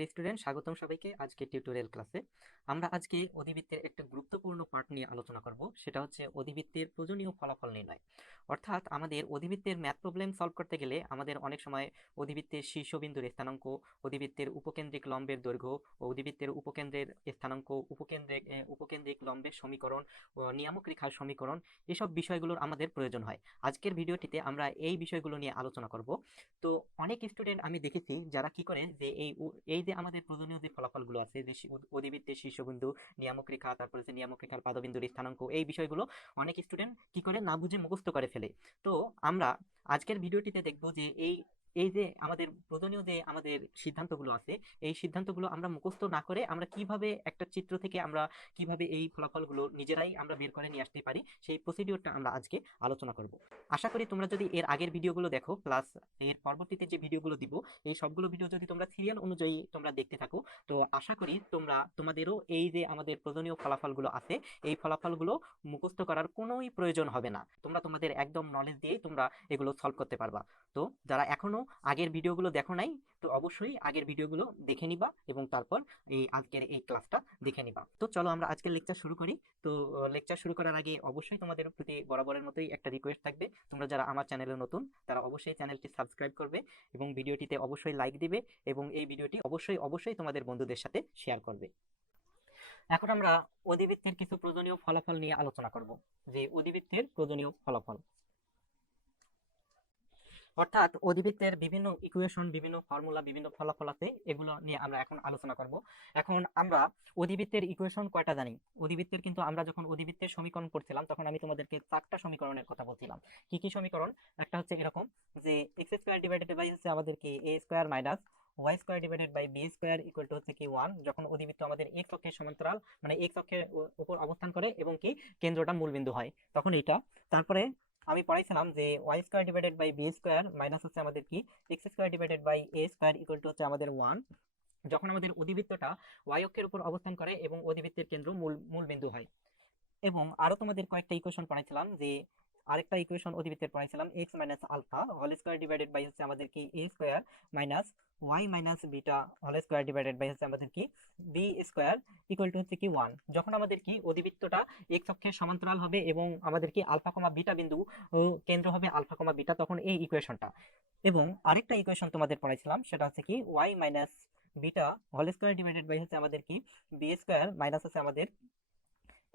Dear student, স্বাগতম সবাইকে আজকে টিউটোরিয়াল ক্লাসে। আমরা আজকে অধিবৃত্তের একটা গুরুত্বপূর্ণ পার্ট নিয়ে আলোচনা করব, সেটা হচ্ছে অধিবৃত্তের প্রয়োজনীয় ফলাফল নির্ণয়। অর্থাৎ আমাদের অধিবৃত্তের ম্যাথ প্রবলেম সলভ করতে গেলে আমাদের অনেক সময় অধিবৃত্তের শীর্ষবিন্দুর স্থানাঙ্ক, অধিবৃত্তের উপকেন্দ্রিক লম্বের দৈর্ঘ্য, অধিবৃত্তের উপকেন্দ্রের স্থানাঙ্ক, উপকেন্দ্রিক লম্বের সমীকরণ, নিয়ামক রেখার সমীকরণ, এসব বিষয়গুলোর আমাদের প্রয়োজন হয়। আজকের ভিডিওটিতে আমরা এই বিষয়গুলো নিয়ে আলোচনা করব। তো অনেক স্টুডেন্ট আমি দেখেছি যারা কি করে যে এই যে আমাদের প্রয়োজনীয় যে ফলাফলগুলো আছে, যে অধিবৃত্তের শীর্ষবিন্দু, নিয়ামক রেখা, তারপরে যে নিয়ামক রেখার পাদবিন্দুর স্থানাঙ্ক, এই বিষয়গুলো অনেক স্টুডেন্ট কি করে না বুঝে মুখস্থ করে ফেলে। তো আমরা আজকের ভিডিওটিতে দেখব যে এই এই যে আমাদের প্রয়োজনীয় যে আমাদের সিদ্ধান্তগুলো আছে, এই সিদ্ধান্তগুলো আমরা মুখস্থ না করে আমরা কিভাবে একটা চিত্র থেকে আমরা কিভাবে এই ফলাফলগুলো নিজেরাই আমরা বের করে নিয়ে আসতে পারি, সেই প্রসিডিওরটা আমরা আজকে আলোচনা করব। আশা করি তোমরা যদি এর আগের ভিডিওগুলো দেখো, প্লাস এর পরবর্তীতে যে ভিডিওগুলো দিব, এই সবগুলো ভিডিও যদি তোমরা সিরিয়াল অনুযায়ী তোমরা দেখতে থাকো, তো আশা করি তোমাদেরও এই যে আমাদের প্রয়োজনীয় ফলাফলগুলো আছে, এই ফলাফলগুলো মুখস্থ করার কোনোই প্রয়োজন হবে না। তোমরা তোমাদের একদম নলেজ দিয়েই তোমরা এগুলো সলভ করতে পারবা। তো যারা এখনো আগের ভিডিওগুলো দেখো নাই, তো অবশ্যই আগের ভিডিওগুলো দেখে নিবা এবং তারপর এই আজকের এই ক্লাসটা দেখে নিবা। তো চলো আমরা আজকের লেকচার শুরু করি। তো লেকচার শুরু করার আগে অবশ্যই তোমাদের প্রতি বরাবরের মতোই একটা রিকোয়েস্ট থাকবে, তোমরা যারা আমার চ্যানেলে নতুন তারা অবশ্যই চ্যানেলটি সাবস্ক্রাইব করবে এবং ভিডিওটিতে অবশ্যই লাইক দিবে এবং এই ভিডিওটি অবশ্যই অবশ্যই তোমাদের বন্ধুদের সাথে শেয়ার করবে। এখন আমরা অধিবৃত্তের কিছু প্রয়োজনীয় ফলাফল নিয়ে আলোচনা করব, যে অধিবৃত্তের প্রয়োজনীয় ফলাফল। অর্থাৎ অধিবৃত্তের বিভিন্ন ইকুয়েশন, বিভিন্ন ফর্মুলা, বিভিন্ন ফলাফল আছে, এগুলো নিয়ে আমরা এখন আলোচনা করব। এখন আমরা অধিবৃত্তের ইকুয়েশন কয়টা জানি? অধিবৃত্তের কিন্তু আমরা যখন অধিবৃত্তের সমীকরণ পড়ছিলাম তখন আমি তোমাদেরকে 4টা সমীকরণের কথা বলছিলাম। কি কি সমীকরণ? একটা হচ্ছে এরকম, যে এক্স স্কোয়ার ডিভাইডেড বাই হচ্ছে আমাদের কি a square minus Y square divided by B square equal to হচ্ছে কি 1, যখন অধিবৃত্ত আমাদের এক্স অক্ষের সমান্তরাল, মানে এক্স অক্ষের উপর অবস্থান করে এবং কি কেন্দ্রটা মূলবিন্দু হয়, তখন এইটা। তারপরে আমি পড়াইছিলাম যে Y square divided by B square minus হচ্ছে আমাদের কি X square divided by A square equal to হচ্ছে আমাদের 1, যখন আমাদের অধিবৃত্তটা ওয়াই অক্ষের উপর অবস্থান করে এবং অধিবৃত্তের কেন্দ্র মূল বিন্দু হয়। এবং আরো তোমাদের কয়েকটা ইকুয়েশন পড়াইছিলাম, যে আরেকটা ইকুয়েশন অধিবৃত্তের পড়াইছিলাম, x minus alpha whole square divided by হচ্ছে আমাদের কি a square minus y minus beta whole square divided by হচ্ছে আমাদের কি বি স্কোয়ার ইকুয়াল টু হচ্ছে কি 1, যখন আমাদের কি অধিবৃত্তটা এক্স অক্ষের সমান্তরাল হবে এবং আমাদের কি আলফা কমা বিটা বিন্দু কেন্দ্র হবে আলফা কমা বিটা, তখন এই ইকুয়েশনটা। এবং আরেকটা ইকুয়েশন তোমাদের পড়াইছিলাম, সেটা হচ্ছে কি Y minus beta whole square divided by হচ্ছে আমাদের কি বি স্কোয়ার মাইনাস হচ্ছে আমাদের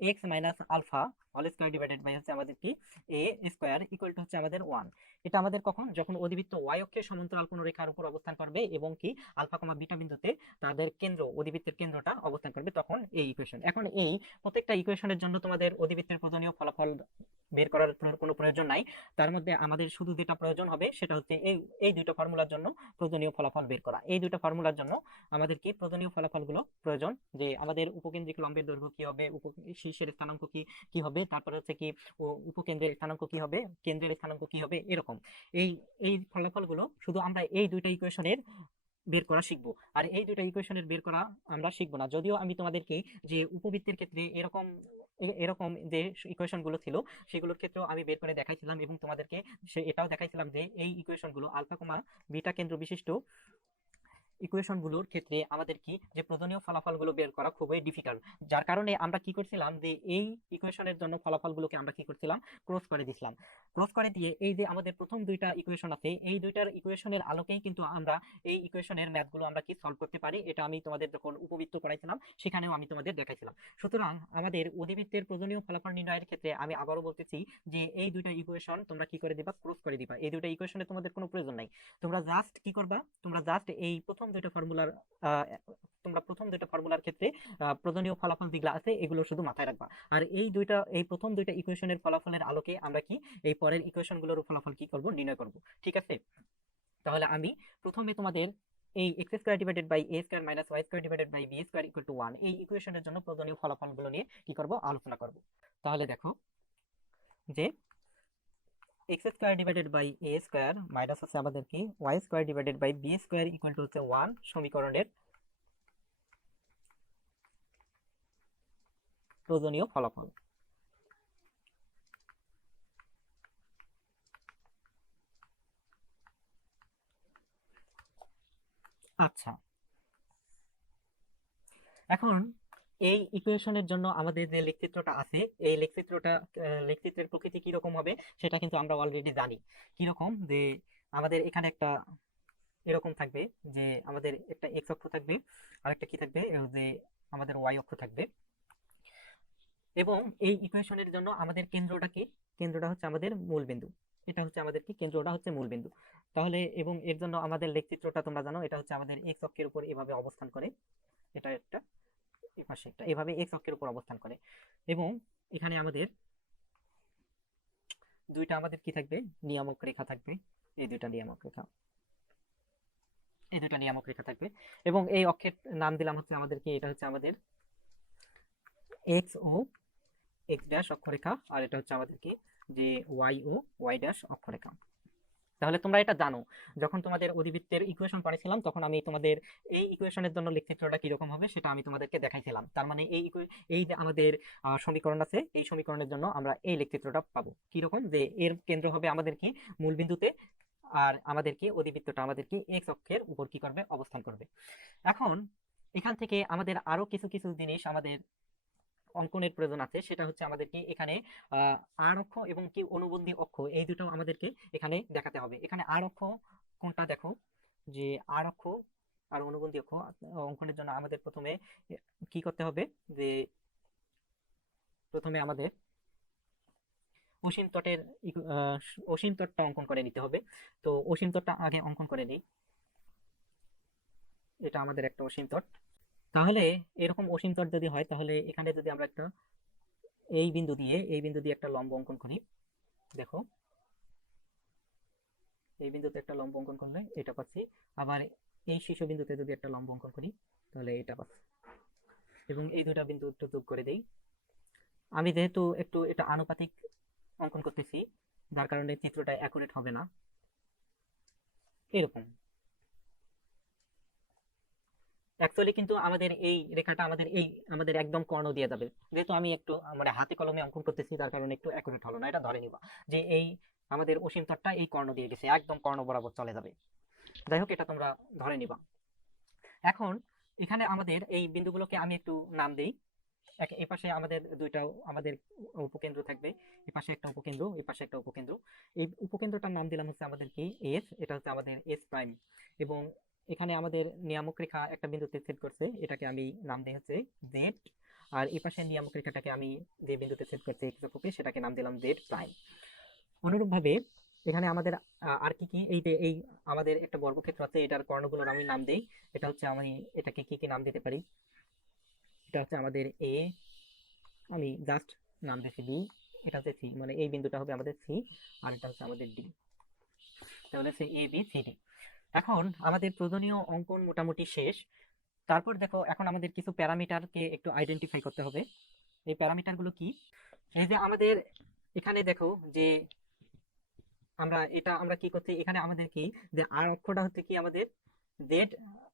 X minus alpha whole square divided by হচ্ছে আমাদের কি এ স্কোয়ার ইকুয়াল টু হচ্ছে আমাদের 1। এটা আমাদের কখন? যখন অধিবৃত্ত ওয়াই অক্ষের সমান্তরাল কোনো রেখার উপর অবস্থান করবে এবং কি আলফা কমা বিটা বিন্দুতে তাদের কেন্দ্র, অধিবৃত্তের কেন্দ্রটা অবস্থান করবে, তখন এই ইকুয়েশন। এখন এই প্রত্যেকটা ইকুয়েশনের জন্য তোমাদের অধিবৃত্তের প্রয়োজনীয় ফলাফল বের করার কোনো প্রয়োজন নাই। তার মধ্যে আমাদের শুধু যেটা প্রয়োজন হবে সেটা হচ্ছে এই এই দুটো ফর্মুলার জন্য প্রয়োজনীয় ফলাফল বের করা। এই দুটো ফর্মুলার জন্য আমাদের কি প্রয়োজনীয় ফলাফলগুলো প্রয়োজন, যে আমাদের উপকেন্দ্রিক লম্বের দৈর্ঘ্য কি হবে, শীর্ষের স্থানাঙ্ক কি কি হবে, তারপরে হচ্ছে কি উপকেন্দ্রের স্থানাঙ্ক কি হবে, কেন্দ্রের স্থানাঙ্ক কি হবে, এরকম। এই এই ফলাফলগুলো শুধু আমরা এই দুইটা ইকুয়েশনের বের করা শিখবো। আর এই দুইটা ইকুয়েশনের বের করা আমরা শিখবো না, যদিও আমি তোমাদেরকে যে উপবৃত্তের ক্ষেত্রে এরকম এরকম যে ইকুয়েশন গুলো ছিল সেগুলোর ক্ষেত্রেও আমি বের করে দেখাইছিলাম এবং তোমাদেরকে এটাও দেখাইছিলাম যে এই ইকুয়েশন গুলো আলফা কমা বিটা কেন্দ্র বিশিষ্ট ইকুয়েশন গুলোর ক্ষেত্রে আমাদের কি যে প্রয়োজনীয় ফলাফলগুলো বের করা খুবই ডিফিকাল্ট। যার কারণে আমরা কি করছিলাম, যে এই ইকুয়েশনের জন্য ফলাফলগুলোকে আমরা কি করছিলাম, ক্রস করে দিছিলাম। ক্রস করে দিয়ে এই যে আমাদের প্রথম দুইটা ইকুয়েশন আছে, এই দুইটার ইকুয়েশনের আলোকেই কিন্তু আমরা এই ইকুয়েশনের ম্যাথগুলো আমরা কি সলভ করতে পারি। এটা আমি তোমাদের যখন উপবৃত্ত করাইছিলাম সেখানেও আমি তোমাদের দেখাইছিলাম। সুতরাং আমাদের অধিবৃত্তের প্রয়োজনীয় ফলাফল নির্ণয়ের ক্ষেত্রে আমি আবারও বলতেছি যে এই দুইটা ইকুয়েশন তোমরা কি করে দিবা, ক্রস করে দিবা। এই দুইটা ইকুয়েশনে তোমাদের কোনো প্রয়োজন নাই। তোমরা জাস্ট কি করবা, তোমরা জাস্ট এই প্রথম দুইটা ফর্মুলার ক্ষেত্রে প্রয়োজনীয় ফলাফল যেগুলো আছে এগুলো শুধু মাথায় রাখবা। আর এই প্রথম দুইটা ইকুয়েশনের ফলাফলের আলোকে আমরা কি এই পরের ইকুয়েশন গুলোর ফলাফল কি করব, নির্ণয় করব। ঠিক আছে? তাহলে আমি প্রথমে তোমাদের এই X square divided by A square minus Y square divided by B square equal to 1, এই ইকুয়েশনের জন্য প্রয়োজনীয় ফলাফলগুলো নিয়ে কি করব, আলোচনা করব। তাহলে দেখো যে X square divided by A square minus হচ্ছে আমাদের কি Y square divided by B square equal to হচ্ছে 1 সমীকরণের প্রয়োজনীয় ফলাফল। আচ্ছা, এখন এই ইকুয়েশনের জন্য আমাদের যে লেখচিত্রটা আছে, এই লেখচিত্রের প্রকৃতি কিরকম হবে সেটা কিন্তু আমরা অলরেডি জানি। কিরকম, যে আমাদের এখানে একটা এরকম থাকবে, যে আমাদের একটা এক্স অক্ষ থাকবে, আর একটা কি থাকবে, যে আমাদের ওয়াই অক্ষ থাকবে। এবং এই ইকুয়েশনের জন্য আমাদের কেন্দ্রটা কি, কেন্দ্রটা হচ্ছে আমাদের মূলবিন্দু। এটা হচ্ছে আমাদের কি, কেন্দ্রটা হচ্ছে মূলবিন্দু। তাহলে এবং এর জন্য আমাদের লেখচিত্রটা তোমরা জানো, এটা হচ্ছে আমাদের এক্স অক্ষের উপর এভাবে অবস্থান করে, এটা একটা, এই পাশে একটা, এভাবে এক্স অক্ষের উপর অবস্থান করে। এবং এখানে আমাদের দুইটা আমাদের কি থাকবে, নিয়ামক রেখা থাকবে, এই দুইটা নিয়ামক রেখা, এই দুইটা নিয়ামক রেখা থাকবে। এবং এই অক্ষের নাম দিলাম হচ্ছে আমাদের কি, এটা হচ্ছে আমাদের এক্স ও এক্স ড্যাশ অক্ষরেখা, আর এটা হচ্ছে আমাদের কি, যে ওয়াই ও ওয়াই ড্যাশ অক্ষরেখা। তাহলে তোমরা এটা জানো, যখন তোমাদের অধিবৃত্তের ইকুয়েশন পড়েছিলাম তখন আমি তোমাদের এই ইকুয়েশনের জন্য লেখচিত্রটা কিরকম হবে সেটা আমি তোমাদেরকে দেখাইছিলাম। তার মানে এই যে আমাদের সমীকরণ আছে, এই সমীকরণের জন্য আমরা এই লেখচিত্রটা পাবো কিরকম, যে এর কেন্দ্র হবে আমাদের কি, মূলবিন্দুতে, আর আমাদের কি অধিবৃত্তটা আমাদের কি এক্স অক্ষের উপর কি করবে, অবস্থান করবে। এখন এখান থেকে আমাদের আরো কিছু কিছু জিনিস আমাদের অঙ্কনের প্রয়োজন আছে, সেটা হচ্ছে আমাদের কি এখানে আর অক্ষ এবং কি অনুবন্ধী অক্ষ, এই দুটো আমাদেরকে এখানে দেখাতে হবে। এখানে আর অক্ষ কোনটা দেখো, যে আর অক্ষ আর অনুবন্ধী অক্ষ অঙ্কনের জন্য আমাদের প্রথমে কি করতে হবে, যে প্রথমে আমাদের অসীম তটের অসীম তটটা অঙ্কন করে নিতে হবে। তো অসীম তটটা আগে অঙ্কন করে নিই। এটা আমাদের একটা অসীম তট। তাহলে এরকম অসীম তট যদি হয়, তাহলে এখানে যদি আমরা একটা এই বিন্দু দিয়ে একটা লম্ব অঙ্কন করি, দেখো এই বিন্দুতে একটা লম্ব অঙ্কন করলে এটা পাচ্ছি। আবার এই শীর্ষবিন্দুতে যদি একটা লম্ব অঙ্কন করি তাহলে এটা পাচ্ছি। এবং এই দুটা বিন্দু একটু যোগ করে দেই। আমি যেহেতু একটু এটা আনুপাতিক অঙ্কন করতেছি, যার কারণে চিত্রটা অ্যাকুরেট হবে না, এরকম। অ্যাকচুয়ালি কিন্তু আমাদের এই রেখাটা আমাদের একদম কর্ণ দিয়ে যাবে। যেহেতু আমি একটু মানে হাতে কলমে অঙ্কন করতেছি, যার কারণে একটু অ্যাকুরেট হলো না, এটা ধরে নিবা যে এই আমাদের অসীম তটটা এই কর্ণ দিয়ে গেছে, একদম কর্ণ বরাবর চলে যাবে। যাই হোক, এটা তোমরা ধরে নিবা। এখন এখানে আমাদের এই বিন্দুগুলোকে আমি একটু নাম দেই। এই পাশে আমাদের দুইটাও আমাদের উপকেন্দ্র থাকবে, এই পাশে একটা উপকেন্দ্র, এই পাশে একটা উপকেন্দ্র। এই উপকেন্দ্রটার নাম দিলাম হচ্ছে আমাদের কি, এস, এটা হচ্ছে আমাদের এস প্রাইম। এবং এখানে আমাদের নিয়ামক রেখা একটা বিন্দুতে ছেদ করছে, এটাকে আমি নাম দিই হচ্ছে জেড। আর এই পাশে নিয়ামক রেখাটাকে আমি যে বিন্দুতে ছেদ করছে এক্স অক্ষকে, সেটাকে নাম দিলাম জেড প্রাইম। অনুরূপভাবে এখানে আমাদের আর কি কি, এই যে এই আমাদের একটা বর্গক্ষেত্র আছে, এটার কর্ণগুলোর আমি নাম দেই। এটা হচ্ছে আমি এটাকে কি কি নাম দিতে পারি, এটা হচ্ছে আমাদের এ, আমি জাস্ট নাম দিয়েছি ডি। এটা হচ্ছে সি, মানে এই বিন্দুটা হবে আমাদের সি, আর এটা হচ্ছে আমাদের ডি। তাহলে সে এ বি সি ডি। এখন আমাদের প্রয়োজনীয় অঙ্কন মোটামুটি শেষ। তারপর দেখো, এখন আমাদের কিছু প্যারামিটারকে একটু আইডেন্টিফাই করতে হবে। এই প্যারামিটারগুলো কি, এই যে আমাদের এখানে দেখো, যে আমরা কি করছি এখানে, আমাদের কি, যে আর অক্ষরটা হচ্ছে কি আমাদের জেড।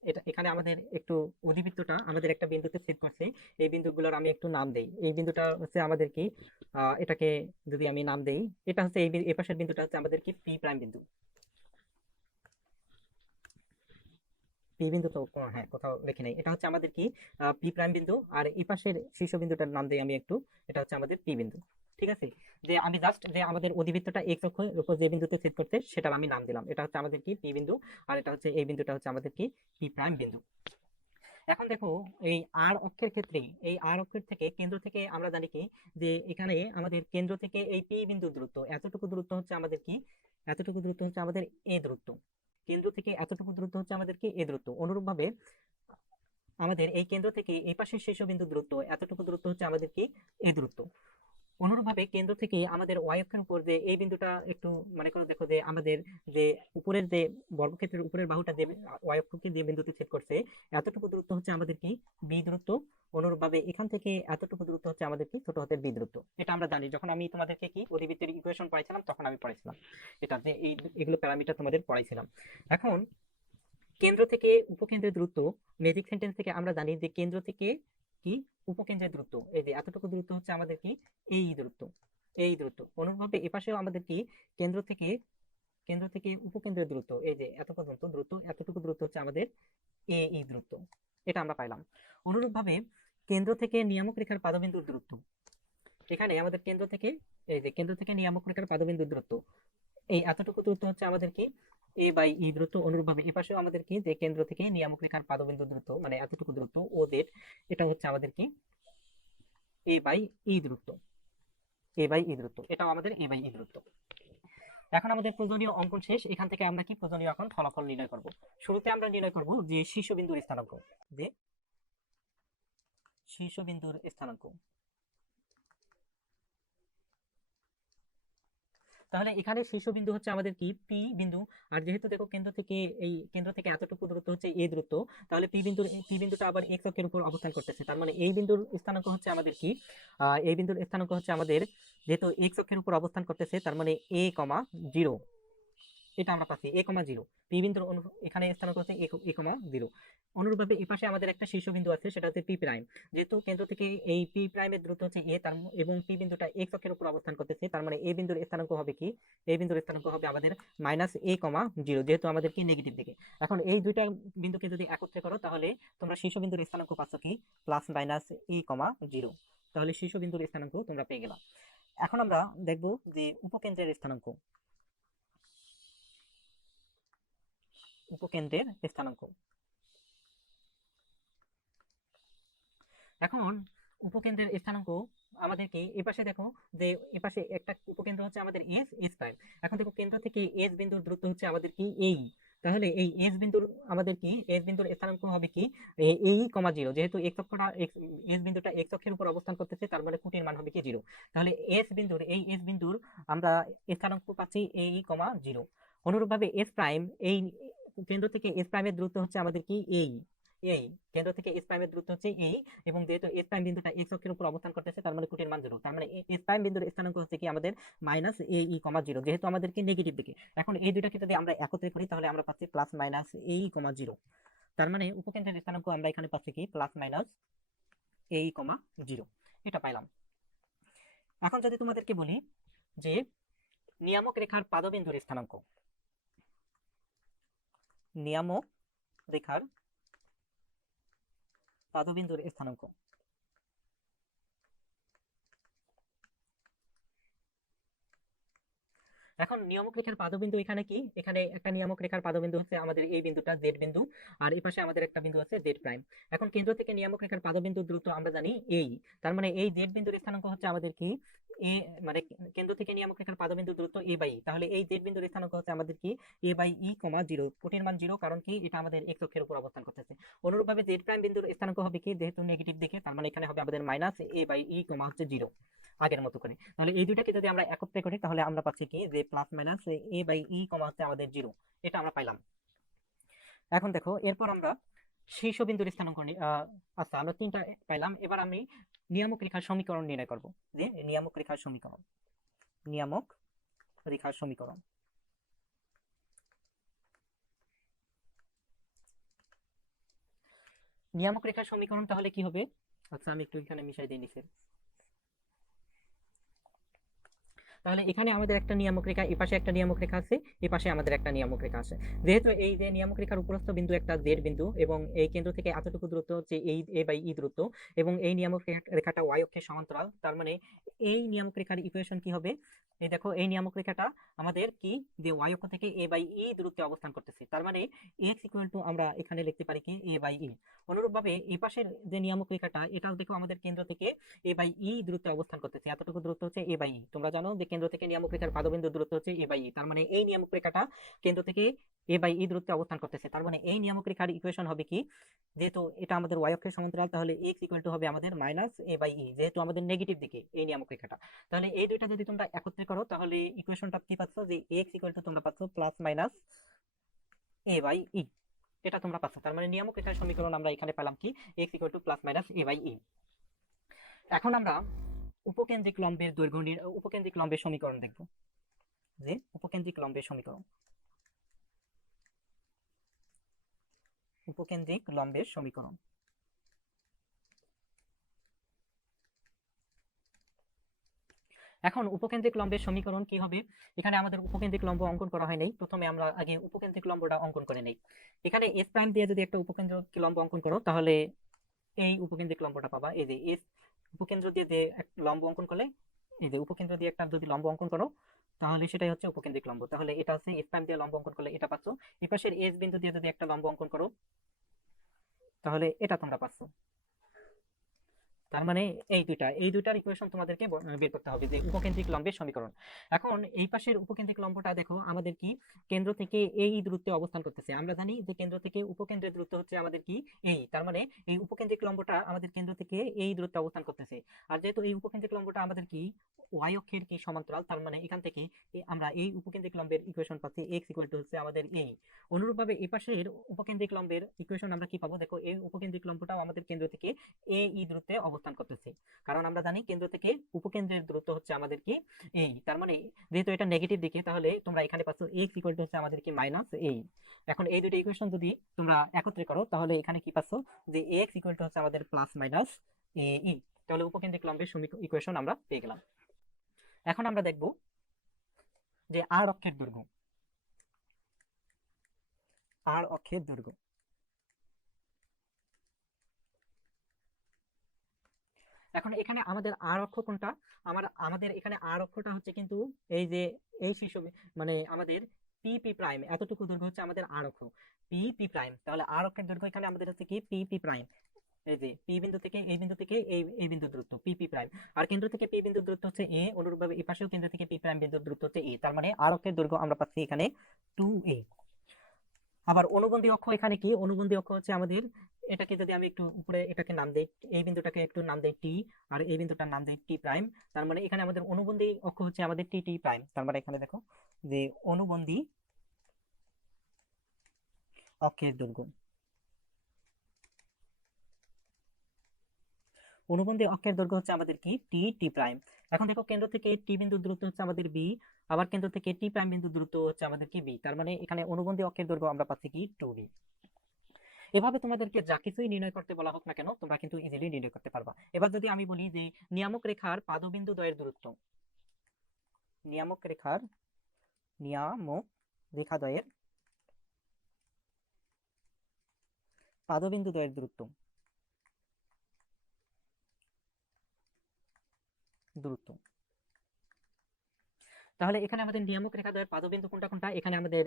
এটা এখানে আমাদের একটু অধিবৃত্তটা আমাদের একটা বিন্দুতে ছেদ করছে, এই বিন্দুগুলোর আমি একটু নাম দেই। এই বিন্দুটা হচ্ছে আমাদের কি, এটাকে যদি আমি নাম দেই, এটা হচ্ছে এই পাশের বিন্দুটা হচ্ছে আমাদের কি পি প্রাইম বিন্দু। পি বিন্দু তো হ্যাঁ কোথাও লিখে নেই, এটা হচ্ছে আমাদের কি পি প্রাইম বিন্দু। আর এই পাশের শীর্ষ বিন্দুটার নাম দেই আমি একটু, এটা হচ্ছে আমাদের পি বিন্দু। ঠিক আছে, যে আমি জাস্ট যে আমাদের অধিবৃত্তটা এক্স অক্ষের উপর যে বিন্দুতে ছেদ করতে সেটার আমি নাম দিলাম, এটা হচ্ছে আমাদের কি পি বিন্দু। আর এটা হচ্ছে এই বিন্দুটা হচ্ছে আমাদের কি পি প্রাইম বিন্দু। এখন দেখো, এই আর অক্ষের ক্ষেত্রে, এই আর অক্ষের থেকে কেন্দ্র থেকে আমরা জানি কি, যে এখানে আমাদের কেন্দ্র থেকে এই পি বিন্দুর দূরত্ব এতটুকু দূরত্ব হচ্ছে আমাদের কি, এতটুকু দূরত্ব হচ্ছে আমাদের এ দূরত্ব। কেন্দ্র থেকে এতটুকু দূরত্ব হচ্ছে আমাদের কি এ দূরত্ব। অনুরূপভাবে আমাদের এই কেন্দ্র থেকে এই পাশের শীর্ষবিন্দু দূরত্ব এতটুকু দূরত্ব হচ্ছে আমাদের কি এই দূরত্ব। অনুরূপভাবে কেন্দ্র থেকে আমাদের ওয়াই অক্ষের উপর যে এই বিন্দুটা একটু মনে করো, দেখো যে আমাদের যে উপরের যে বর্গক্ষেত্রের উপরের বাহুটা যে ওয়াই অক্ষকে যে বিন্দুতে ছেদ করছে, এতটুকু দূরত্ব হচ্ছে আমাদের কি বি দূরত্ব। অনুরূপভাবে এখান থেকে এতটুকু দূরত্ব হচ্ছে আমাদের কি ছোট হাতের বি দূরত্ব। এটা আমরা জানি, যখন আমি তোমাদেরকে কি অধিবৃত্তের ইকুয়েশন পড়াইছিলাম তখন আমি পড়াইছিলাম এটা, যে এগুলো প্যারামিটার তোমাদের পড়াইছিলাম। এখন কেন্দ্র থেকে উপকেন্দ্রের দূরত্ব, ম্যাজিক সেন্টেন্স থেকে আমরা জানি যে কেন্দ্র থেকে কি উপকেন্দ্রের দূরত্ব, এই যে এতটুকু দূরত্ব হচ্ছে আমাদের কি এই দূরত্ব, এই দূরত্ব। অনুরূপভাবে এপাশেও আমাদের কি কেন্দ্র থেকে উপকেন্দ্রের দূরত্ব, এই যে এত পর্যন্ত দূরত্ব, এতটুকু দূরত্ব হচ্ছে আমাদের এই দূরত্ব। এটা আমরা পাইলাম। অনুরূপভাবে কেন্দ্র থেকে নিয়ামক রেখার পাদবিন্দুর দূরত্ব, এখানে আমাদের কেন্দ্র থেকে, এই যে কেন্দ্র থেকে নিয়ামক রেখার পাদবিন্দুর দূরত্ব, এই এতটুকু দূরত্ব হচ্ছে আমাদের কি এ বাই ই দূরত্ব। অনুরূপভাবে এই পাশেও আমাদের কি, যে কেন্দ্র থেকে নিয়ামক রেখার পাদবিন্দু দূরত্ব মানে এতটুকু দূরত্ব ও জেড, এটা হচ্ছে আমাদের কি এ বাই ই দূরত্ব, এ বাই ই দূরত্ব, এটাও আমাদের এ বাই ই দূরত্ব। এখন আমাদের প্রয়োজনীয় অঙ্কন শেষ। এখান থেকে আমরা কি প্রয়োজনীয় এখন ফলাফল নির্ণয় করব। শুরুতে আমরা নির্ণয় করব যে শীর্ষবিন্দুর স্থানাঙ্ক, যে শীর্ষবিন্দুর স্থানাঙ্ক। তাহলে এখানে শীর্ষবিন্দু হচ্ছে আমাদের কি পি বিন্দু। আর যেহেতু দেখো কেন্দ্র থেকে, এই কেন্দ্র থেকে এতটুকু দূরত্ব হচ্ছে এ দূরত্ব, তাহলে পি বিন্দুটা আবার এক্স অক্ষের উপর অবস্থান করতেছে। তার মানে এই বিন্দুর স্থানাঙ্ক হচ্ছে আমাদের কি, এই বিন্দুর স্থানাঙ্ক হচ্ছে আমাদের, যেহেতু এক্স অক্ষের উপর অবস্থান করতেছে, তার মানে এ কমা জিরো, এটা আমরা পাচ্ছি এ কমা জিরো। পি বিন্দুর এখানে স্থানাঙ্ক হচ্ছে এ কমা জিরো। অনুরূপভাবে এই পাশে আমাদের একটা শীর্ষবিন্দু আছে, সেটা হচ্ছে পি প্রাইম। যেহেতু কেন্দ্র থেকে এই পি প্রাইমের দূরত্ব হচ্ছে এ, তার এবং পি বিন্দুটা এক্স অক্ষের উপর অবস্থান করতেছে, তার মানে এই বিন্দুর স্থানাঙ্ক হবে কি, এই বিন্দুর স্থানাঙ্ক হবে আমাদের মাইনাস এ কমা জিরো, যেহেতু আমাদের কি নেগেটিভ দিকে। এখন এই দুইটা বিন্দুকে যদি একত্রে করো, তাহলে তোমরা শীর্ষবিন্দুর স্থানাঙ্ক পাচ্ছ কি প্লাস মাইনাস ই কমা জিরো। তাহলে শীর্ষবিন্দুর স্থানাঙ্ক তোমরা পেয়ে গেলা। এখন আমরা দেখব যে উপকেন্দ্রের স্থানাঙ্ক, উপকেন্দ্রের স্থানাঙ্ক। এখন উপকেন্দ্রের স্থানাঙ্ক আমাদেরকে এপাশে দেখো, যে এপাশে একটা উপকেন্দ্র হচ্ছে আমাদের এস প্রাইম। এখন দেখো কেন্দ্র থেকে এস বিন্দুর দূরত্ব হচ্ছে আমাদের কি এই, তাহলে এই এস বিন্দুর আমাদের কি, এস বিন্দুর স্থানাঙ্ক হবে কি এই কমা জিরো। যেহেতু এক্স অক্ষটা এস বিন্দুটা এক্স অক্ষের উপর অবস্থান করতেছে, তার মানে কুটির মান হবে কি জিরো। তাহলে এস বিন্দুর আমরা স্থানাঙ্ক পাচ্ছি এই কমা জিরো। অনুরূপভাবে এস প্রাইম, এই কেন্দ্র থেকে এস প্রাইমের দূরত্ব হচ্ছে আমাদের কি এই, এই কেন্দ্র থেকে এস প্রাইমের দূরত্ব হচ্ছে এই, এবং যেহেতু এস প্রাইম বিন্দুটা এক্স অক্ষের উপর অবস্থান করতেছে, তার মানে কুটির মান জিরো। তার মানে এস প্রাইম বিন্দুর স্থানাঙ্ক হচ্ছে কি আমাদের মাইনাস এ ই কমা জিরো, যেহেতু আমাদের কি নেগেটিভ দিকে। এখন এই দুইটাকে যদি আমরা একত্রে করি, তাহলে আমরা পাচ্ছি প্লাস মাইনাস এ ই কমা জিরো। তার মানে উপকেন্দ্রের স্থানাঙ্ক আমরা এখানে পাচ্ছি কি প্লাস মাইনাস এ ই কমা জিরো, এটা পাইলাম। এখন যদি তোমাদেরকে বলি যে নিয়ামক রেখার পাদবিন্দুর স্থানাঙ্ক, নিয়ামক রেখার পাদবিন্দুর স্থানাঙ্ক। এখন নিয়ামক রেখার পাদবিন্দু এখানে কি, এখানে একটা নিয়ামক রেখার পাদবিন্দু হচ্ছে আমাদের এই বিন্দুটা জেড বিন্দু, আর এই পাশে আমাদের একটা বিন্দু আছে জেড প্রাইম। এখন কেন্দ্র থেকে নিয়ামক রেখার পাদবিন্দুর দূরত্ব আমরা জানি এই, তার মানে এই জেড বিন্দুর স্থানাঙ্ক হচ্ছে আমাদের কি এ, মানে কেন্দ্র থেকে নিয়ামক রেখার পাদবিন্দুর দূরত্ব এ বাই, তাহলে এই জেড বিন্দুর স্থানাঙ্ক হচ্ছে আমাদের কি এ বাই ই কমা জিরো, কোটির মান জিরো, কারণ কি এটা আমাদের এক্স অক্ষের উপর অবস্থান করতেছে। অনুরূপভাবে জেড প্রাইম বিন্দুর স্থানাঙ্ক হবে কি, যেহেতু নেগেটিভ দিকে, তার মানে এখানে হবে আমাদের মাইনাস এ বাই ই কমা হচ্ছে জিরো, আগের মতো করে। তাহলে এই দুইটাকে যদি আমরা একত্রে করি, তাহলে আমরা পাচ্ছি কি যে প্লাস মাইনাস এ বাই ই কমা হচ্ছে আমাদের জিরো, এটা আমরা পাইলাম। এখন দেখো এরপর আমরা শীর্ষবিন্দুর স্থানাঙ্ক আচ্ছা আমরা তিনটা পাইলাম। এবার আমি নিয়ামক রেখার সমীকরণ নির্ণয় করব, যে নিয়ামক রেখার সমীকরণ, নিয়ামক রেখার সমীকরণ। নিয়ামক রেখার সমীকরণ তাহলে কি হবে, আচ্ছা আমি একটু এখানে মিশাই দিই নিচে। তাহলে এখানে আমাদের একটা নিয়ামক রেখা, এই পাশে একটা নিয়ামক রেখা আছে, এই পাশে আমাদের একটা নিয়ামক রেখা আছে। যেহেতু এই যে নিয়ামক রেখার উপরস্থ বিন্দু একটা জেড বিন্দু, এবং এই কেন্দ্র থেকে এতটুকু দূরত্ব হচ্ছে এই এ বাই ই দূরত্ব, এবং এই নিয়ামক রেখাটা ওয়াই অক্ষের সমান্তরাল, তার মানে এই নিয়ামক রেখার ইকুয়েশন কি হবে, এই দেখো এই নিয়ামক রেখাটা আমাদের কি, যে ওয়াই অক্ষ থেকে এ বাই ই দূরত্বে অবস্থান করতেছে, তার মানে এক্স ইকুয়াল টু আমরা এখানে লিখতে পারি কি এ বাই ই। অনুরূপভাবে এই পাশের যে নিয়ামক রেখাটা, এটাও দেখো আমাদের কেন্দ্র থেকে এ বাই ই দূরত্বে অবস্থান করতেছে, এতটুকু দূরত্ব হচ্ছে এ বাই ই। তোমরা জানো যে কেন্দ্র থেকে নিয়ামক রেখার পাদবিন্দুর দূরত্ব হচ্ছে এ বাই ই, তার মানে এই নিয়ামক রেখাটা কেন্দ্র থেকে এ বাই ই দূরত্বে অবস্থান করতেছে, তার মানে এই নিয়ামক রেখার ইকুয়েশন হবে কি, যেহেতু এটা আমাদের ওয়াই অক্ষের সমান্তরাল, তাহলে এক্স ইকুয়াল টু হবে আমাদের মাইনাস এ বাই ই, যেহেতু আমাদের নেগেটিভ দিকে এই নিয়ামক রেখাটা। তাহলে এই দুইটা যদি তোমরা একত্রে করো, তাহলে ইকুয়েশনটা কি পাচ্ছ, যে এক্স ইকুয়াল টু তোমরা পাচ্ছ প্লাস মাইনাস এ বাই ই, এটা তোমরা পাচ্ছ। তার মানে নিয়ামক রেখার সমীকরণ আমরা এখানে পেলাম কি x equal to plus minus a by e. এখন আমরা উপকেন্দ্রিক লম্বের দৈর্ঘ্য উপকেন্দ্রিক লম্বের সমীকরণ দেখব, যে উপকেন্দ্রিক লম্বের সমীকরণ, উপকেন্দ্রিক লম্বের সমীকরণ। এখন উপকেন্দ্রিক লম্বের সমীকরণ কি হবে? এখানে আমাদের উপকেন্দ্রিক লম্ব অঙ্কন করা হয় নাই, প্রথমে আমরা আগে উপকেন্দ্রিক লম্বটা অঙ্কন করে নেই। এখানে এস প্রাইম দিয়ে যদি একটা উপকেন্দ্রিক লম্ব অঙ্কন করো তাহলে এই উপকেন্দ্রিক লম্বটা পাবা। এই যে এস উপকেন্দ্র দিয়ে যে একটা লম্ব অঙ্কন করলে, এই যে উপকেন্দ্র দিয়ে একটা যদি লম্ব অঙ্কন করো তাহলে সেটাই হচ্ছে উপকেন্দ্রিক লম্ব। তাহলে এটা হচ্ছে এস প্রাইম দিয়ে লম্ব অঙ্কন করলে এটা পাচ্ছ। এই পাশের এস বিন্দু দিয়ে যদি একটা লম্ব অঙ্কন করো তাহলে এটা তোমরা পাচ্ছ। তার মানে এই দুইটার ইকুয়েশন তোমাদেরকে বের করতে হবে, যে উপকেন্দ্রিক লম্বের সমীকরণ। এখন এই পাশের উপকেন্দ্রিক লম্বটা দেখো আমাদের কি কেন্দ্র থেকে এই দূরত্বে অবস্থান করতেছে। আমরা জানি যে কেন্দ্র থেকে উপকেন্দ্রের দূরত্ব হচ্ছে আমাদের কি এই, তার মানে এই উপকেন্দ্রিক লম্বটা আমাদের কেন্দ্র থেকে এই দূরত্বে অবস্থান করতেছে। আর যেহেতু এই উপকেন্দ্রিক লম্বটা আমাদের কি ওয়াই অক্ষের কি সমান্তরাল, তার মানে এখান থেকে আমরা এই উপকেন্দ্রিক লম্বের ইকুয়েশন পাচ্ছি x ইকুয়াল টু হচ্ছে আমাদের এই। অনুরূপভাবে এই পাশের উপকেন্দ্রিক লম্বের ইকুয়েশন আমরা কি পাবো? দেখো এই উপকেন্দ্রিক লম্বটাও আমাদের কেন্দ্র থেকে এই দূরত্বে অবস্থান করতেছে, কারণ আমরা জানি কেন্দ্র থেকে উপকেন্দ্রের দূরত্ব হচ্ছে আমাদের কি এই। তার মানে যেহেতু এটা নেগেটিভ দিকে, তাহলে তোমরা এখানে পাচ্ছ x ইকুয়াল টু হচ্ছে আমাদের কি মাইনাস এই। এখন এই দুটো ইকুয়েশন যদি তোমরা একত্রে করো তাহলে এখানে কি পাচ্ছ? যে x ইকুয়াল টু হচ্ছে আমাদের প্লাস মাইনাস এই। তাহলে উপকেন্দ্রিক লম্বের ইকুয়েশন আমরা পেয়ে গেলাম। এখন আমরা দেখব যে আর অক্ষের দৈর্ঘ্য, আর অক্ষের দৈর্ঘ্য। এখন এখানে আমাদের আর অক্ষ কোনটা? আমাদের এখানে আর অক্ষটা হচ্ছে কিন্তু এই যে এই শীর্ষ, মানে আমাদের পি পি প্রাইম, এতটুকু দৈর্ঘ্য হচ্ছে আমাদের আর অক্ষ পি পি প্রাইম। তাহলে আর অক্ষের দৈর্ঘ্য এখানে আমাদের হচ্ছে কি পি পি প্রাইম। এই যে পি বিন্দু থেকে এই বিন্দু থেকে এই বিন্দু দূরত্ব পি পি প্রাইম, আর কেন্দ্র থেকে পি বিন্দু দূরত্ব হচ্ছে এ। অনুরূপভাবে এই পাশেও কেন্দ্র থেকে পি প্রাইম বিন্দুর দূরত্ব হচ্ছে এ। তার মানে আর অক্ষের দৈর্ঘ্য আমরা পাচ্ছি এখানে 2a। আবার অনুবন্ধী অক্ষ এখানে কি? অনুবন্ধী অক্ষ হচ্ছে আমাদের এটাকে যদি আমি একটু উপরে এটাকে নাম দেই, এই বিন্দুটাকে একটু নাম দেই টি, আর এই বিন্দুটার নাম দেই টি প্রাইম। তার মানে এখানে আমাদের অনুবন্ধী অক্ষ হচ্ছে আমাদের টি টি প্রাইম। তার মানে এখানে দেখো যে অনুবন্ধী অক্ষের দৈর্ঘ্য, অনুবন্ধী অক্ষের দৈর্ঘ্য হচ্ছে আমাদের কি টি টি প্রাইম। এখন দেখো কেন্দ্র থেকে টি বিন্দুর দূরত্ব হচ্ছে আমাদের বি, আবার কেন্দ্র থেকে টি প্রাইম বিন্দুর দূরত্ব হচ্ছে আমাদের কি বি। তার মানে এখানে অনুবন্ধী অক্ষের দৈর্ঘ্য আমরা পাচ্ছি কি 2b। এভাবে তোমাদেরকে যা কিছুই নির্ণয় করতে বলা হোক না কেন তোমরা কিন্তু ইজিলি নির্ণয় করতে পারবা। এবার যদি আমি বলি যে নিয়ামক রেখার পাদবিন্দু দ্বয়ের দূরত্ব, নিয়ামক রেখার নিয়ামক রেখা দ্বয়ের পাদবিন্দু দ্বয়ের দূরত্ব, দূরত্ব তাহলে এখানে আমাদের নিয়ামক রেখা দ্বয়ের পাদবিন্দু কোনটা কোনটা? এখানে আমাদের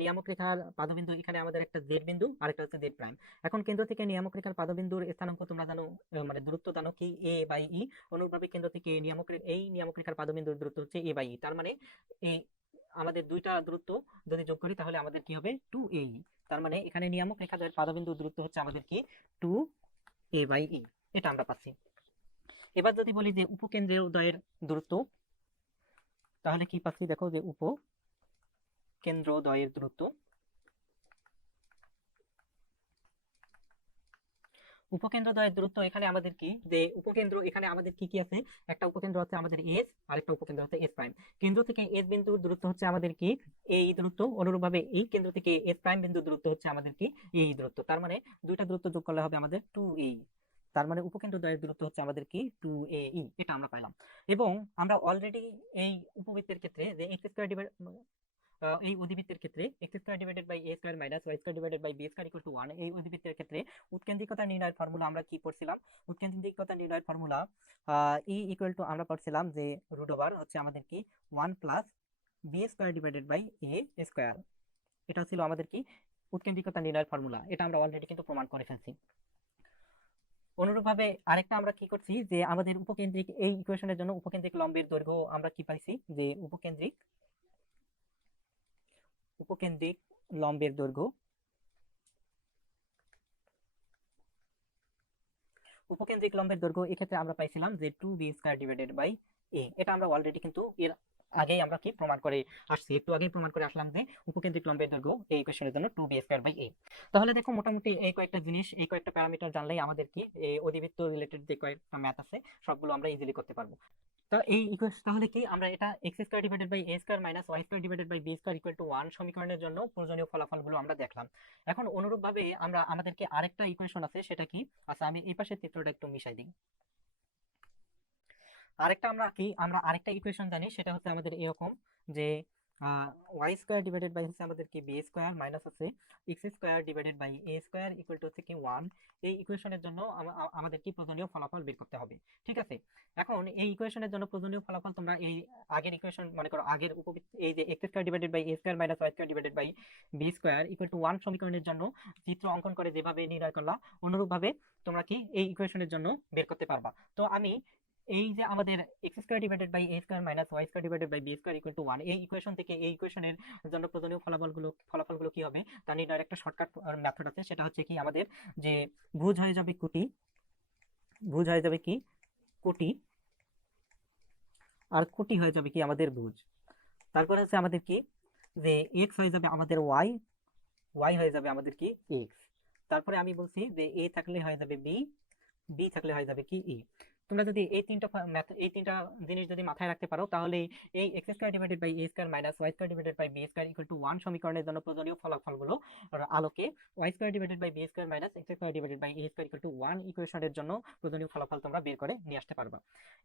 নিয়ামক রেখার পাদবিন্দু, এখানে আমাদের একটা জেড বিন্দু আর একটা হচ্ছে জেড প্রাইম। এখন কেন্দ্র থেকে নিয়ামক রেখার পাদবিন্দুর স্থানাঙ্ক তোমরা জানো, মানে দূরত্ব জানো কি এ বাই ই। অনুরূপভাবে কেন্দ্র থেকে এই নিয়ামক রেখার পাদবিন্দুর দূরত্ব হচ্ছে এ বাই ই। তার মানে এই আমাদের দুইটা দূরত্ব যদি যোগ করি তাহলে আমাদের কি হবে 2a। তার মানে এখানে নিয়ামক রেখা দ্বয়ের পাদবিন্দুর দূরত্ব হচ্ছে আমাদের কি 2a বাই ই। এটা আমরা পাচ্ছি। এবার যদি বলি যে উপকেন্দ্রীয় দ্বয়ের দূরত্ব, তাহলে কি পাচ্ছি? দেখো যে উপকেন্দ্র দ্বয়ের দূরত্ব, উপকেন্দ্র দ্বয়ের দূরত্ব এখানে আমাদের কি যে উপকেন্দ্র এখানে আমাদের কি কি আছে? একটা উপকেন্দ্র আছে আমাদের এস, আর একটা উপকেন্দ্র আছে এস প্রাইম। কেন্দ্র থেকে এস বিন্দুর দূরত্ব হচ্ছে আমাদের কি এই দূরত্ব। অনুরূপভাবে এই কেন্দ্র থেকে এস প্রাইম বিন্দুর দূরত্ব হচ্ছে আমাদের কি এই দূরত্ব। তার মানে দুইটা দূরত্ব যোগ করলে হবে আমাদের 2a। তার মানে উপকেন্দ্র দ্বয়ের দূরত্ব হচ্ছে আমাদের কি 2a। এটা আমরা পাইলাম। এবং আমরা অলরেডি এই উপবৃত্তের ক্ষেত্রে যে এক্স স্কয়ার এই অধিবৃত্তের ক্ষেত্রে x square divided by a square minus y square divided by b square equal to 1, এই অধিবৃত্তের ক্ষেত্রে উৎকেন্দ্রিকতা নির্ণয়ের ফর্মুলা আমরা কি পড়ছিলাম? উৎকেন্দ্রিকতা নির্ণয়ের ফর্মুলা e ইকুয়াল টু আমরা পড়ছিলাম যে রুট ওভার হচ্ছে আমাদের কি 1 plus b square divided by a square. এটা ছিল আমাদের কি উৎকেন্দ্রিকতা নির্ণয়ের ফর্মুলা। এটা আমরা অলরেডি কিন্তু প্রমাণ করে ফেলছি। অনুরূপভাবে আরেকটা আমরা কি করছি যে আমাদের উপকেন্দ্রিক এই ইকুয়েশনের জন্য উপকেন্দ্রিক লম্বের দৈর্ঘ্য আমরা কি পাইছি? যে উপকেন্দ্রিক লম্বের দৈর্ঘ্য, উপকেন্দ্রিক লম্বের দৈর্ঘ্য এক্ষেত্রে আমরা পাইছিলাম যে 2b square divided by a। এটা আমরা অলরেডি কিন্তু এর আগেই আমরা কি প্রমাণ করে আসছি, একটু আগেই প্রমাণ করে আসলাম যে উপকেন্দ্রিক লম্বের দৈর্ঘ্য এই ইকুয়েশনের জন্য 2b স্কয়ার বাই a। তাহলে দেখো মোটামুটি এই কয়েকটা জিনিস, এই কয়েকটা প্যারামিটার জানলেই আমাদের কি এই অধিবৃত্ত রিলেটেড যে কয়েকটা ম্যাথ আছে সবগুলো আমরা ইজিলি করতে পারবো। তো এই ইকুয়েশন তাহলে কি আমরা এটা X square divided by A square minus Y square divided by B square equal to 1 সমীকরণের জন্য প্রয়োজনীয় ফলাফলগুলো আমরা দেখলাম। এখন অনুরূপভাবে আমরা আমাদেরকে আরেকটা ইকুয়েশন আছে, সেটা কি? আচ্ছা আমি এই পাশের চিত্রটা একটু মিশাই দিই। আমরা আরেকটা ইকুয়েশন জানি, সেটা হচ্ছে আমাদের এরকম যে ওয়াই স্কোয়ার ডিভাইডেড বাই হচ্ছে আমাদের কি বি স্কোয়ার মাইনাস হচ্ছে X square divided by A square equal to হচ্ছে কি 1। এই ইকুয়েশনের জন্য আমাদের কি প্রয়োজনীয় ফলাফল বের করতে হবে। ঠিক আছে, এখন এই ইকুয়েশনের জন্য প্রয়োজনীয় ফলাফল তোমরা এই আগের ইকুয়েশন মনে করো, আগের এই যে X square divided by A square minus Y square divided by B square equal to 1 সমীকরণের জন্য চিত্র অঙ্কন করে যেভাবে নির্ণয় করলা, অনুরূপভাবে তোমরা কি এই ইকুয়েশনের জন্য বের করতে পারবা। তো আমি এই যে আমাদের X square divided by A square minus Y square divided by B square equal to 1, এই ইকুয়েশন থেকে এই ইকুয়েশনের জন্য প্রয়োজনীয় ফলাফলগুলো কি হবে তা নির্ণয়ের একটা শর্টকাট মেথড আছে। সেটা হচ্ছে কি আমাদের যে ভুজ হয়ে যাবে কোটি, ভুজ হয়ে যাবে কি কোটি, আর কোটি হয়ে যাবে কি আমাদের ভুজ। তারপরে হচ্ছে আমাদের কি যে এক্স হয়ে যাবে আমাদের ওয়াই, ওয়াই হয়ে যাবে আমাদের কি এক্স। তারপরে আমি বলছি যে এ থাকলে হয়ে যাবে বি, বি থাকলে হয়ে যাবে কি ই। তোমরা যদি এই তিনটা জিনিস যদি মাথায় রাখতে পারো, তাহলে এই X square divided by A square minus Y square divided by B square equal to 1 সমীকরণের জন্য প্রয়োজনীয় ফলাফলগুলো আলোকে Y square divided by B square minus X square divided by A square equal to 1 ইকুয়েশনের জন্য প্রয়োজনীয় ফলাফল তোমরা বের করে নিয়ে আসতে পারবা।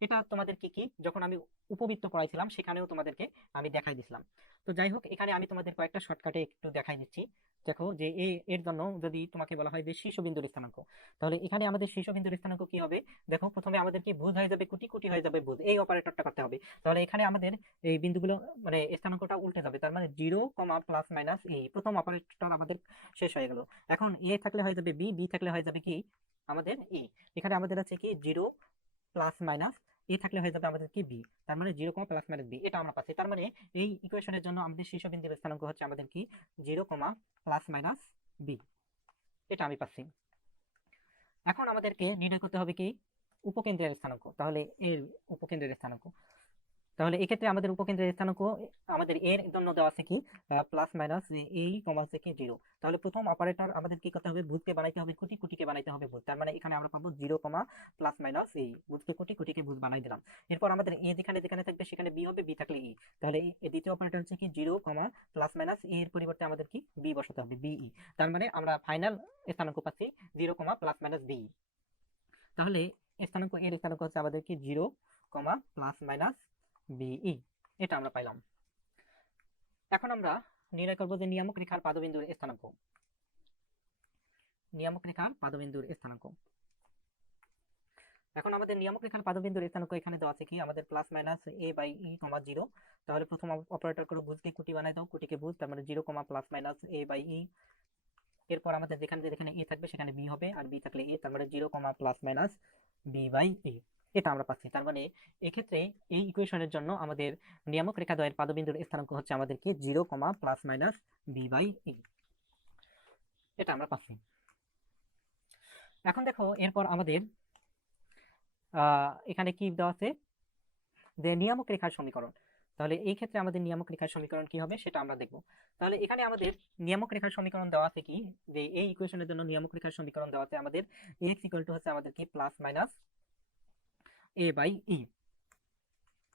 এটা তোমাদের কি যখন আমি উপবৃত্ত পড়াইছিলাম সেখানেও তোমাদেরকে আমি দেখাই দিছিলাম। তো যাই হোক, এখানে আমি তোমাদের কয়েকটা শর্টকাটে একটু দেখাই দিচ্ছি। দেখো যে এর জন্য যদি তোমাকে বলা হয় যে শীর্ষবিন্দুর স্থানাঙ্ক, তাহলে এখানে আমাদের শীর্ষবিন্দুর স্থানাঙ্ক কি হবে। দেখো প্রথমে আমাদের কি ভুজ হয়ে যাবে কোটি, কোটি হয়ে যাবে ভুজ, এই অপারেটরটা করতে হবে। তাহলে এখানে আমাদের এই বিন্দুগুলো মানে স্থানাঙ্কটা উল্টে যাবে, তার মানে 0, প্লাস মাইনাস এই প্রথম অপারেটর আমাদের শেষ হয়ে গেল। এখন এ থাকলে হয়ে যাবে বি, বি থাকলে হয়ে যাবে কি আমাদের ই। এখানে আমাদের আছে কি 0 প্লাস মাইনাস এ থাকলে হয়ে যাবে আমাদের কি বি, তার মানে 0, প্লাস মাইনাস বি, এটা আমরা পাচ্ছি। তার মানে এই ইকুয়েশনের জন্য আমাদের শীর্ষবিন্দুর স্থানাঙ্ক হচ্ছে আমাদের কি 0, প্লাস মাইনাস বি, এটা আমি পাচ্ছি। এখন আমাদেরকে নির্ণয় করতে হবে কি উপকেন্দ্রের স্থানাঙ্ক। তাহলে এর উপকেন্দ্রের স্থানাঙ্ক, তাহলে এক্ষেত্রে আমাদের উপকেন্দ্রের স্থানাঙ্ক আমাদের এর জন্য দেওয়া আছে কি প্লাস মাইনাস এই কমা আছে কি 0। তাহলে প্রথম অপারেটর আমাদের কি করতে হবে, ভুজকে বানাইতে হবে কোটি, কোটিকে বানাইতে হবে ভুজ। তার মানে এখানে আমরা পাবো 0, প্লাস মাইনাস এই ভুজকে কোটি, কোটিকে ভুজ বানাই দিলাম। এরপর আমাদের এ যেখানে যেখানে থাকবে সেখানে বি হবে, বি থাকলে ই। তাহলে এই দ্বিতীয় অপারেটর হচ্ছে কি 0, প্লাস মাইনাস এর পরিবর্তে আমাদের কি বি বসাতে হবে, বিই। তার মানে আমরা ফাইনাল স্থানাঙ্ক পাচ্ছি 0, প্লাস মাইনাস বি। তাহলে স্থানাঙ্ক এর স্থানাঙ্ক হচ্ছে আমাদের কি 0, প্লাস মাইনাস বিই, এটা আমরা পাইলাম। এখন আমরা নির্ণয় করব যে নিয়ামক রেখার পাদবিন্দুর স্থানাঙ্ক, নিয়ামক রেখার পাদবিন্দুর স্থানাঙ্ক। এখন আমাদের নিয়ামক রেখার পাদবিন্দুর স্থানাঙ্ক এখানে দেওয়া আছে কি আমাদের প্লাস মাইনাস এ বাই ই, 0। তাহলে প্রথম অপারেটর করে ভুজকে কোটি বানাই দাও, কোটিকে ভুজ, তার মানে 0, প্লাস মাইনাস এ বাই ই। এরপর আমাদের যেখানে এ থাকবে সেখানে বি হবে, আর বি থাকলে এ, তার মানে 0, প্লাস মাইনাস বি বাই এ, এটা আমরা পাচ্ছি। তার মানে এক্ষেত্রে এই ইকুয়েশনের জন্য আমাদের নিয়ামক রেখা দ্বয়ের পাদবিন্দুর স্থানাঙ্ক হচ্ছে আমাদের কি 0, প্লাস মাইনাস বি বাই এ, এটা আমরা পাচ্ছি। এখন দেখো এরপর আমাদের এখানে কি দেওয়া আছে যে নিয়ামক রেখার সমীকরণ। তাহলে এই ক্ষেত্রে আমাদের নিয়ামক রেখার সমীকরণ কি হবে সেটা আমরা দেখব। তাহলে এখানে আমাদের নিয়ামক রেখার সমীকরণ দেওয়া আছে কি যে এই ইকুয়েশনের জন্য নিয়ামক রেখার সমীকরণ দেওয়া আছে আমাদের x ইকুয়াল টু হচ্ছে আমাদের কি প্লাস মাইনাস a বাই ই,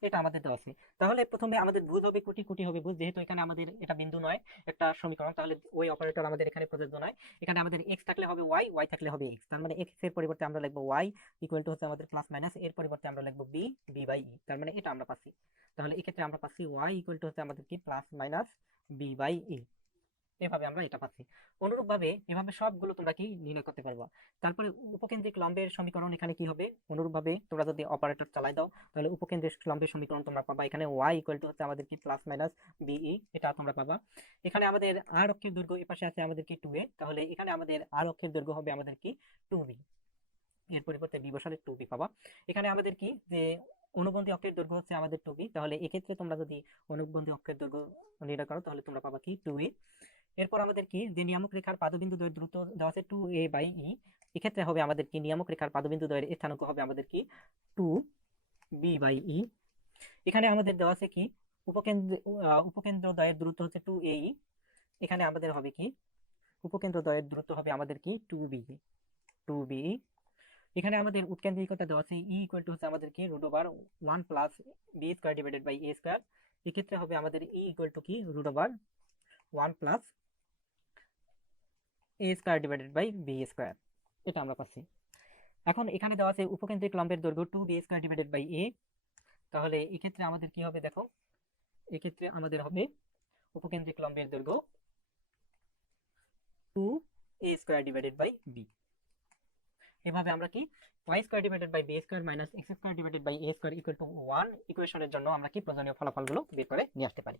এটা আমাদের দেওয়া আছে। তাহলে প্রথমে আমাদের ভুজ হবে কোটি, কোটি হবে ভুজ, যেহেতু এখানে আমাদের এটা বিন্দু নয় একটা সমীকরণ, তাহলে ওই অপারেটর আমাদের এখানে প্রযোজ্য নয়। এখানে আমাদের x থাকলে হবে y, y থাকলে হবে x। তার মানে x এর পরিবর্তে আমরা লিখবো y ইকুয়াল টু হচ্ছে আমাদের প্লাস মাইনাস এর পরিবর্তে আমরা লিখবো b, b বাই ই। তার মানে এটা আমরা পাচ্ছি। তাহলে এক্ষেত্রে আমরা পাচ্ছি y ইকুয়াল টু হচ্ছে আমাদের কি প্লাস মাইনাস b বাই ই, এভাবে আমরা এটা পাচ্ছি। অনুরূপভাবে এভাবে সবগুলো তোমরা কি নির্ণয় করতে পারবা। তারপরে উপকেন্দ্রিক লম্বের সমীকরণ এখানে কি হবে, অনুরূপভাবে তোমরা যদি অপারেটর চালাই দাও তাহলে উপকেন্দ্রিক লম্বের সমীকরণ তোমরা পাবা। এখানে y ইকুয়াল টু হচ্ছে আমাদের কি প্লাস মাইনাস বিই, এটা তোমরা পাবা। এখানে আমাদের r অক্ষের দৈর্ঘ্য এপাশে আছে আমাদের কি 2a, তাহলে এখানে আমাদের r অক্ষের দৈর্ঘ্য হবে আমাদের কি 2b, এর পরিবর্তে b বসালে 2b পাবা। এখানে আমাদের কি যে অনুবন্ধী অক্ষের দৈর্ঘ্য হচ্ছে আমাদের 2b, তাহলে এক্ষেত্রে তোমরা যদি অনুবন্ধী অক্ষের দৈর্ঘ্য নির্ণয় করো তাহলে তোমরা পাবা কি 2a। এরপর আমাদের কি যে নিয়ামক রেখার পাদবিন্দু দ্বয়ের দূরত্ব দেওয়া আছে 2a বাই ই, এক্ষেত্রে হবে আমাদের কি নিয়ামক রেখার পাদবিন্দু দ্বয়ের স্থানাঙ্ক হবে আমাদের কি 2b বাই ই। এখানে আমাদের দেওয়া আছে কি উপকেন্দ্র দ্বয়ের দূরত্ব হচ্ছে 2a, এখানে আমাদের হবে কি উপকেন্দ্র দ্বয়ের দূরত্ব হবে আমাদের কি 2b। এখানে আমাদের উৎকেন্দ্রিকতা দেওয়া আছে ই ইকুয়াল টু হচ্ছে আমাদের কি root over 1 plus B square divided by A square, এক্ষেত্রে হবে আমাদের ই ইকুয়াল টু কি root over 1 plus A square divided by B square, এটা আমরা পাচ্ছি। এখন এখানে দেওয়া আছে উপকেন্দ্রিক লম্বের দৈর্ঘ্য 2b স্কয়ার ডিভাইডেড বাই এ, তাহলে এক্ষেত্রে আমাদের কি হবে দেখো, এক্ষেত্রে আমাদের হবে উপকেন্দ্রিক লম্বের দৈর্ঘ্য 2a square divided by b। এভাবে আমরা কি y square divided by b square minus x square divided by a square equal to 1 ইকুয়েশনের জন্য আমরা কি প্রয়োজনীয় ফলাফলগুলো বের করে নিয়ে আসতে পারি।